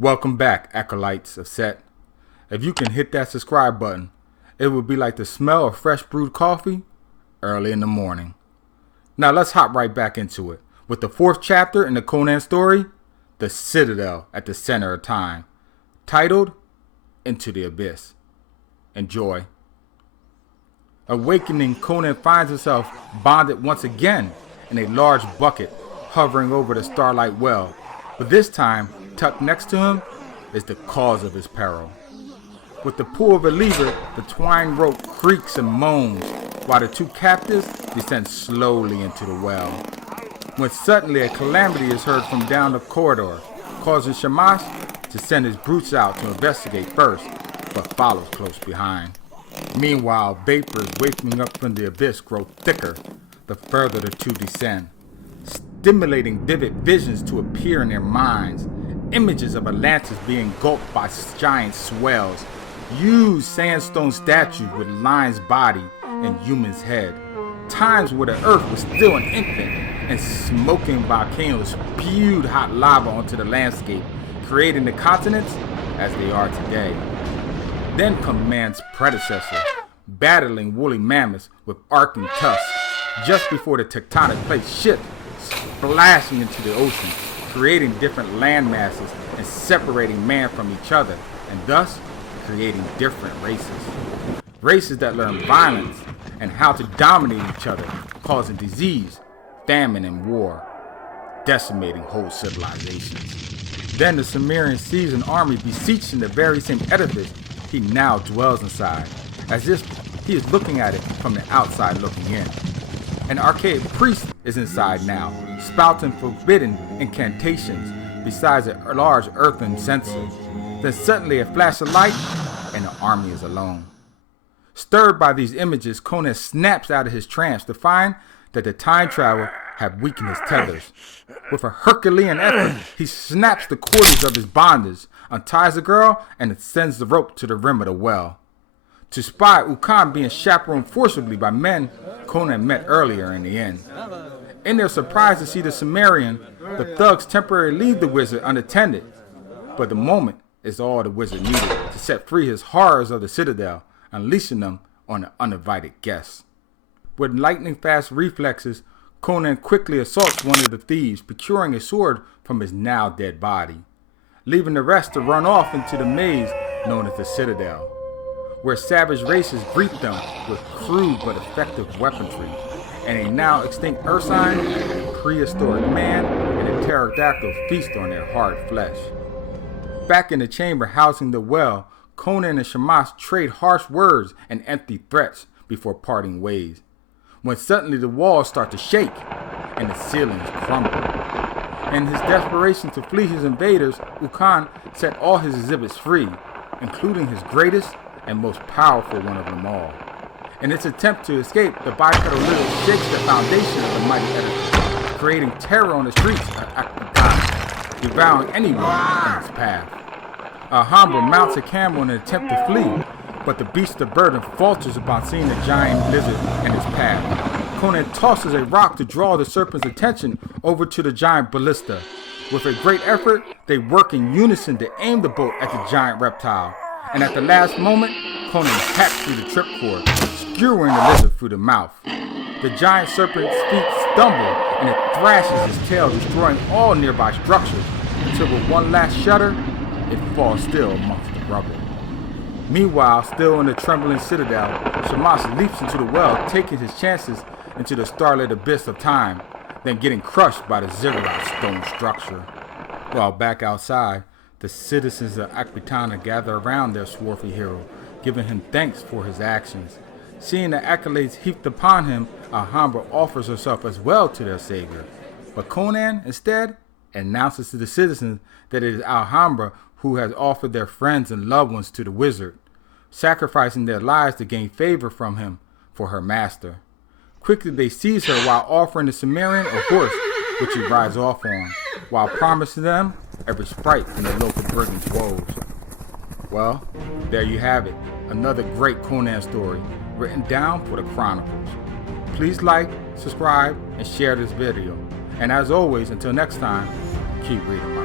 Welcome back, acolytes of Set. If you can hit that subscribe button, it would be like the smell of fresh brewed coffee early in the morning. Now let's hop right back into it with the fourth chapter in the Conan story, the Citadel at the Center of Time, titled Into the Abyss. Enjoy. Awakening, Conan finds himself bonded once again in a large bucket hovering over the starlight well, but this time tucked next to him is the cause of his peril. With the pull of a lever, the twine rope creaks and moans while the two captives descend slowly into the well. When suddenly a calamity is heard from down the corridor, causing Shamash to send his brutes out to investigate first, but follows close behind. Meanwhile, vapors wafting up from the abyss grow thicker the further the two descend, stimulating vivid visions to appear in their minds. Images of Atlantis being engulfed by giant swells, huge sandstone statues with lion's body and human's head, times where the earth was still an infant and smoking volcanoes spewed hot lava onto the landscape, creating the continents as they are today. Then come man's predecessor, battling woolly mammoths with arcing tusks, just before the tectonic plates shift, splashing into the ocean, creating different land masses and separating man from each other, and thus creating different races. Races that learn violence and how to dominate each other, causing disease, famine, and war, decimating whole civilizations. Then the Sumerian sees an army beseeching the very same edifice he now dwells inside, as if he is looking at it from the outside looking in. An archaic priest is inside now, spouting forbidden incantations besides a large earthen censer. Then suddenly a flash of light and the army is alone. Stirred by these images, Conan snaps out of his trance to find that the time traveler had weakened his tethers. With a Herculean effort, he snaps the cordage of his bondage, unties the girl, and sends the rope to the rim of the well. To spy Ukan being chaperoned forcibly by men Conan met earlier in the inn. In their surprise to see the Sumerian, the thugs temporarily leave the wizard unattended, but the moment is all the wizard needed to set free his horrors of the Citadel, unleashing them on the uninvited guests. With lightning-fast reflexes, Conan quickly assaults one of the thieves, procuring a sword from his now dead body, leaving the rest to run off into the maze known as the Citadel, where savage races greet them with crude but effective weaponry, and a now extinct Ursine, a prehistoric man, and a pterodactyl feast on their hard flesh. Back in the chamber housing the well, Conan and Shamash trade harsh words and empty threats before parting ways, when suddenly the walls start to shake and the ceilings crumble. In his desperation to flee his invaders, Ukan set all his exhibits free, including his greatest and most powerful one of them all. In its attempt to escape, the bipedal lizard shakes the foundation of the mighty edifice, creating terror on the streets of Akbatana, devouring anyone in its path. Alhambra mounts a camel in an attempt to flee, but the beast of burden falters upon seeing the giant lizard in its path. Conan tosses a rock to draw the serpent's attention over to the giant ballista. With a great effort, they work in unison to aim the bolt at the giant reptile, and at the last moment, Conan hacks through the tripcord, skewering the lizard through the mouth. The giant serpent's feet stumble, and it thrashes its tail, destroying all nearby structures, until with one last shudder, it falls still amongst the rubble. Meanwhile, still in the trembling Citadel, Shamash leaps into the well, taking his chances into the starlit abyss of time, then getting crushed by the ziggurat stone structure. While back outside, the citizens of Akbatana gather around their swarthy hero, giving him thanks for his actions. Seeing the accolades heaped upon him, Alhambra offers herself as well to their savior. But Conan, instead, announces to the citizens that it is Alhambra who has offered their friends and loved ones to the wizard, sacrificing their lives to gain favor from him for her master. Quickly they seize her while offering the Sumerian a horse, which he rides off on, while promising them a respite from the local brigands' woes. Well, there you have it, another great Conan story, written down for the Chronicles. Please like, subscribe, and share this video. And as always, until next time, keep reading.